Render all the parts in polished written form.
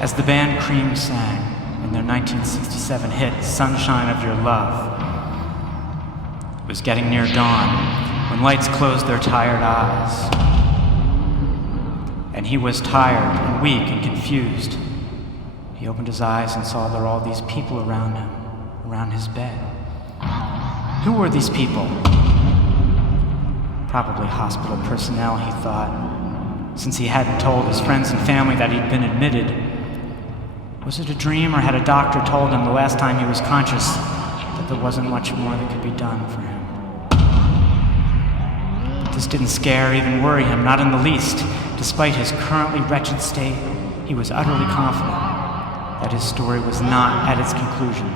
As the band Cream sang in their 1967 hit, Sunshine of Your Love, it was getting near dawn when lights closed their tired eyes. And he was tired and weak and confused. He opened his eyes and saw there were all these people around him, around his bed. Who were these people? Probably hospital personnel, he thought, since he hadn't told his friends and family that he'd been admitted. Was it a dream, or had a doctor told him the last time he was conscious that there wasn't much more that could be done for him? But this didn't scare or even worry him, not in the least. Despite his currently wretched state, he was utterly confident that his story was not at its conclusion,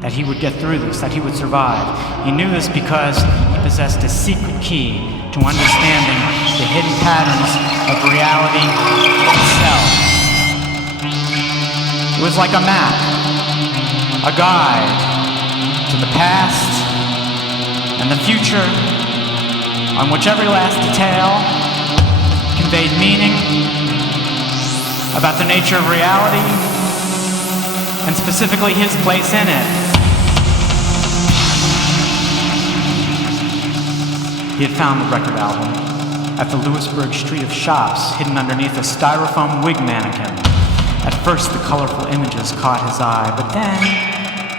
that he would get through this, that he would survive. He knew this because he possessed a secret key to understanding the hidden patterns of reality itself. It was like a map, a guide to the past and the future, on which every last detail conveyed meaning about the nature of reality and specifically his place in it. He had found the record album at the Lewisburg Street of shops, hidden underneath a styrofoam wig mannequin. At first, the colorful images caught his eye, but then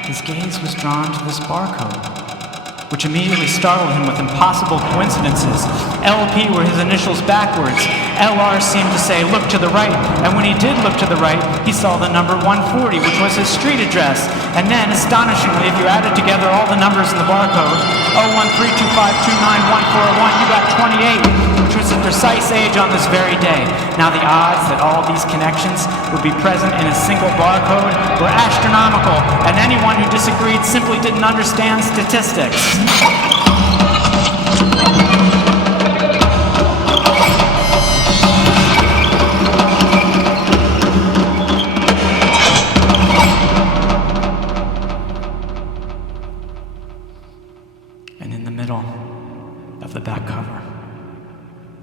his gaze was drawn to this barcode, which immediately startled him with impossible coincidences. LP were his initials backwards. LR seemed to say, look to the right, and when he did look to the right, he saw the number 140, which was his street address. And then, astonishingly, if you added together all the numbers in the barcode, 01325291401, you got 28, which was the precise age on this very day. Now the odds that all these connections would be present in a single barcode were astronomical, and anyone who disagreed simply didn't understand statistics. And in the middle of the back cover,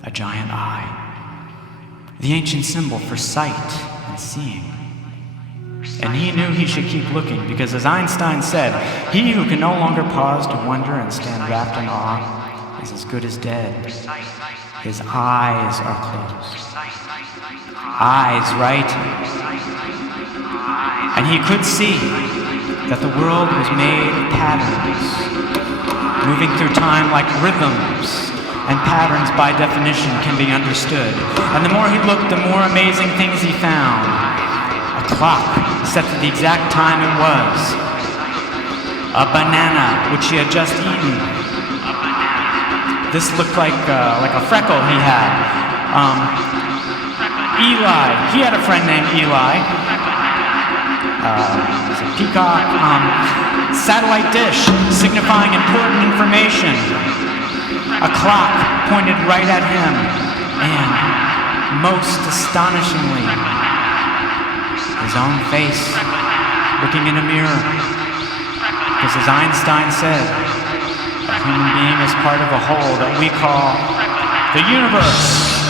a giant eye, the ancient symbol for sight and seeing. And he knew he should keep looking, because as Einstein said, he who can no longer pause to wonder and stand wrapped in awe is as good as dead. His eyes are closed. Eyes, right? And he could see that the world was made of patterns, moving through time like rhythms, and patterns by definition can be understood. And the more he looked, the more amazing things he found. A clock set to the exact time it was. A banana, which he had just eaten. This looked like a freckle he had. Eli, he had a friend named Eli. It was a peacock. Satellite dish, signifying important information. A clock pointed right at him, and most astonishingly, his own face looking in a mirror. Because as Einstein said, a human being is part of a whole that we call the universe.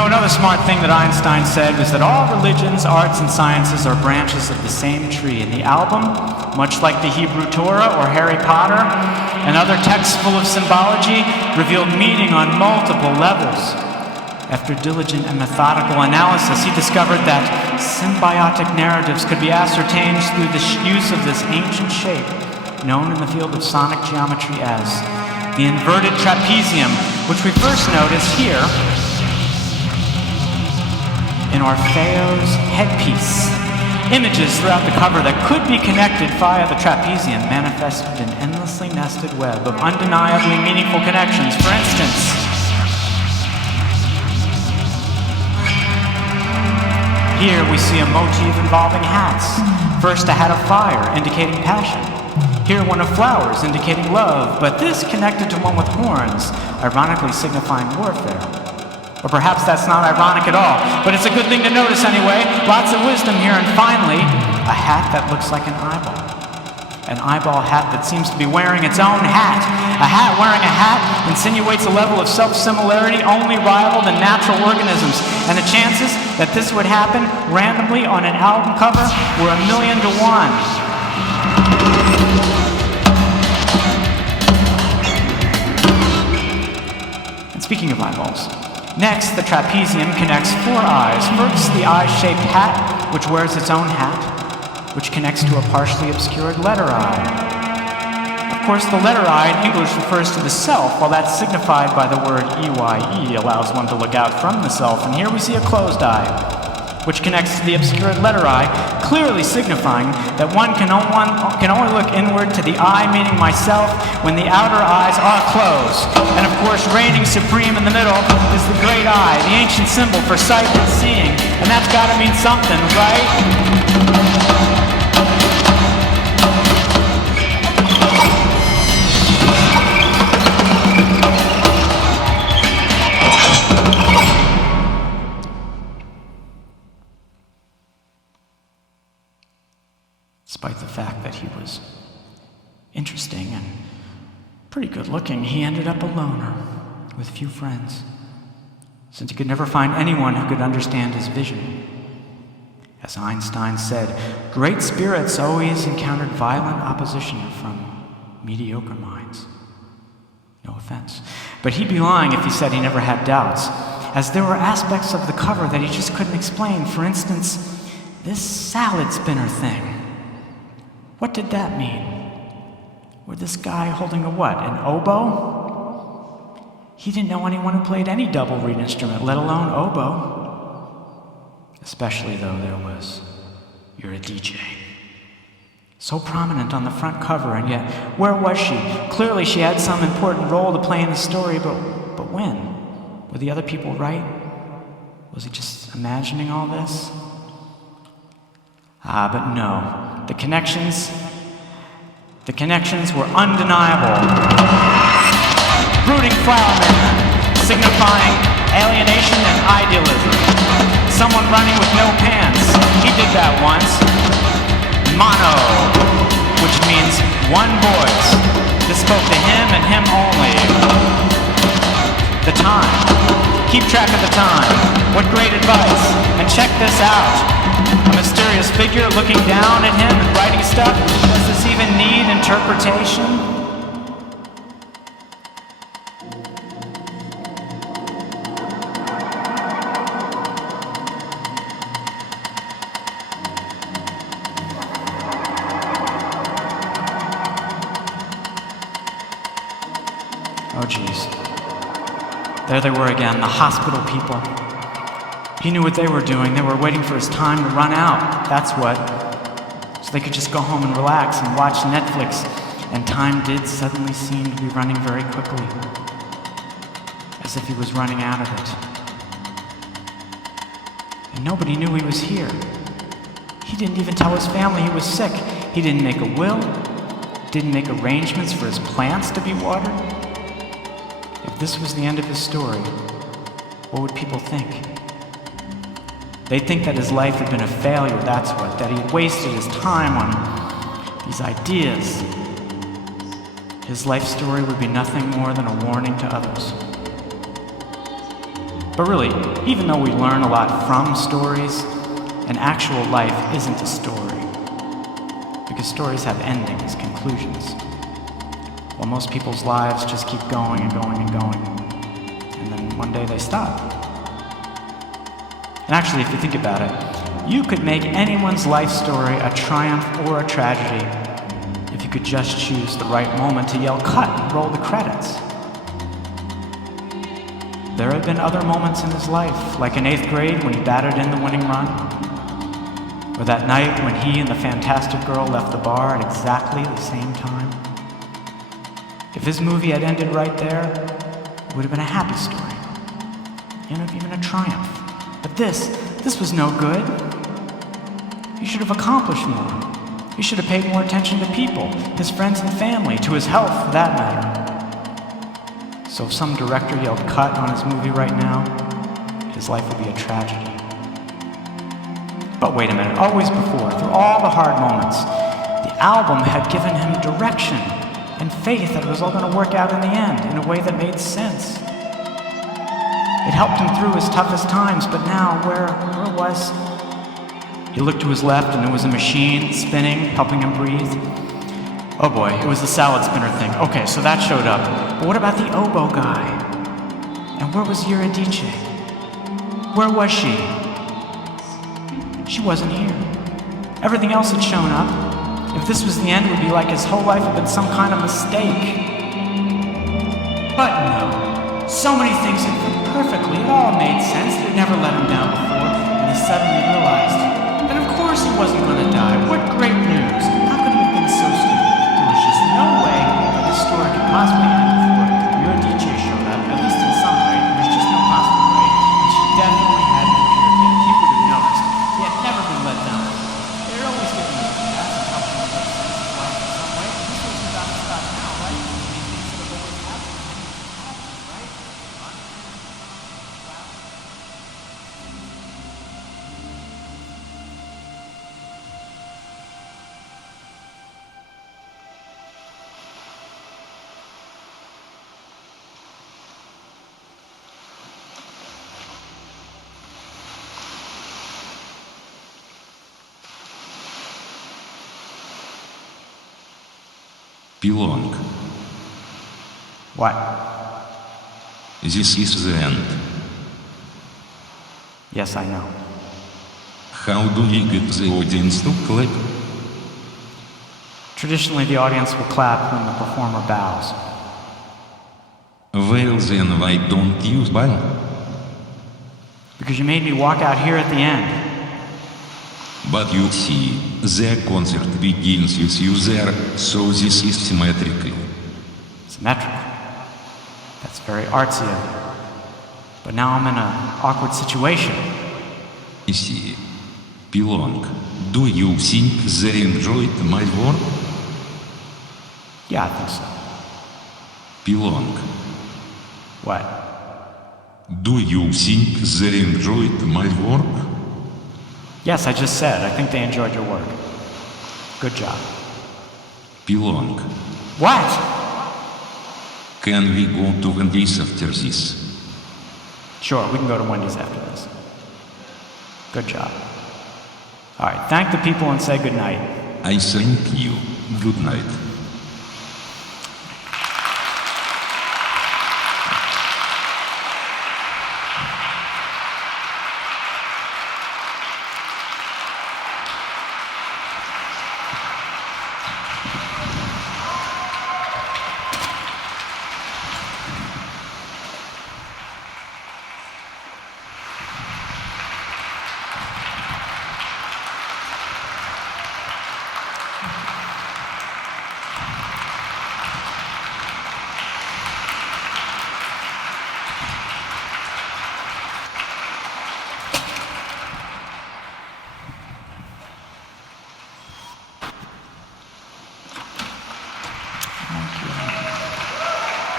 Another smart thing that Einstein said was that all religions, arts, and sciences are branches of the same tree. And the album, much like the Hebrew Torah or Harry Potter and other texts full of symbology, revealed meaning on multiple levels. After diligent and methodical analysis, he discovered that symbiotic narratives could be ascertained through the use of this ancient shape, known in the field of sonic geometry as the inverted trapezium, which we first notice here in Orfeo's headpiece. Images throughout the cover that could be connected via the trapezium manifested an endlessly nested web of undeniably meaningful connections. For instance, here we see a motif involving hats. First, a hat of fire, indicating passion. Here, one of flowers, indicating love, but this connected to one with horns, ironically signifying warfare. Or perhaps that's not ironic at all, but it's a good thing to notice anyway. Lots of wisdom here, and finally, a hat that looks like an eyeball. An eyeball hat that seems to be wearing its own hat. A hat wearing a hat insinuates a level of self-similarity only rivaled in natural organisms, and the chances that this would happen randomly on an album cover were 1,000,000 to 1. And speaking of eyeballs, next the trapezium connects 4 eyes. First, the eye-shaped hat, which wears its own hat, which connects to a partially obscured letter eye. Of course, the letter eye in English refers to the self, while that's signified by the word EYE, allows one to look out from the self. And here we see a closed eye, which connects to the obscured letter eye, clearly signifying that one can only look inward to the I, meaning myself, when the outer eyes are closed. And of course, reigning supreme in the middle is the great eye, the ancient symbol for sight and seeing. And that's gotta mean something, right? Despite the fact that he was interesting and pretty good looking, he ended up a loner with few friends, since he could never find anyone who could understand his vision. As Einstein said, great spirits always encountered violent opposition from mediocre minds. No offense. But he'd be lying if he said he never had doubts, as there were aspects of the cover that he just couldn't explain. For instance, this salad spinner thing. What did that mean? Or this guy holding a what, an oboe? He didn't know anyone who played any double reed instrument, let alone oboe. Especially though there was, you're a DJ. So prominent on the front cover, and yet, where was she? Clearly she had some important role to play in the story, but when? Were the other people right? Was he just imagining all this? But no. The connections were undeniable. Brooding flowermen, signifying alienation and idealism. Someone running with no pants. He did that once. Mono, which means one voice. This spoke to him and him only. The time. Keep track of the time. What great advice. And check this out. A mysterious figure looking down at him and writing stuff. Does this even need interpretation? Oh, geez. There they were again, the hospital people. He knew what they were doing. They were waiting for his time to run out. That's what. So they could just go home and relax and watch Netflix. And time did suddenly seem to be running very quickly. As if he was running out of it. And nobody knew he was here. He didn't even tell his family he was sick. He didn't make a will. Didn't make arrangements for his plants to be watered. If this was the end of his story, what would people think? They'd think that his life had been a failure, that's what, that he had wasted his time on these ideas. His life story would be nothing more than a warning to others. But really, even though we learn a lot from stories, an actual life isn't a story. Because stories have endings, conclusions. While most people's lives just keep going and going and going. And then one day they stop. And actually, if you think about it, you could make anyone's life story a triumph or a tragedy if you could just choose the right moment to yell cut and roll the credits. There have been other moments in his life, like in 8th grade when he batted in the winning run, or that night when he and the fantastic girl left the bar at exactly the same time. If his movie had ended right there, it would have been a happy story, even a triumph. But this was no good. He should have accomplished more. He should have paid more attention to people, his friends and family, to his health for that matter. So if some director yelled cut on his movie right now, his life would be a tragedy. But wait a minute, always before, through all the hard moments, the album had given him direction and faith that it was all going to work out in the end in a way that made sense. It helped him through his toughest times, but now, where was... He looked to his left and there was a machine spinning, helping him breathe. Oh boy, it was the salad spinner thing. Okay, so that showed up. But what about the oboe guy? And where was Eurydice? Where was she? She wasn't here. Everything else had shown up. If this was the end, it would be like his whole life had been some kind of mistake. But no. So many things had fit perfectly. It all made sense. It had never let him down before. And he suddenly realized that of course he wasn't going to die. What great news. How could he have been so stupid? There was just no way that this story could possibly end before Eurydice showed up, at least in some way. There was just no possible way. And she definitely hadn't appeared yet. He would have noticed. He had never been let down. They had always given him a pass and helped him make sense of his life in some way. This wasn't about to stop now, right? I mean, things that have always happened. Right? Pilong. What? This is the end. Yes, I know. How do we get the audience to clap? Traditionally, the audience will clap when the performer bows. Well then, why don't you bow? Because you made me walk out here at the end. But you see, the concert begins with you there, so this is symmetrical. Symmetrical. That's very artsy of you. But now I'm in an awkward situation. You see, Pilong, do you think they enjoyed my work? Yeah, I think so. Pilong, What? do you think they enjoyed my work? Yes, I just said, I think they enjoyed your work. Good job. Pilong, What? can we go to Wendy's after this? Sure, we can go to Wendy's after this. Good job. All right, thank the people and say good night. I thank you. Good night.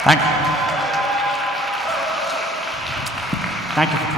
Thank you. Thank you for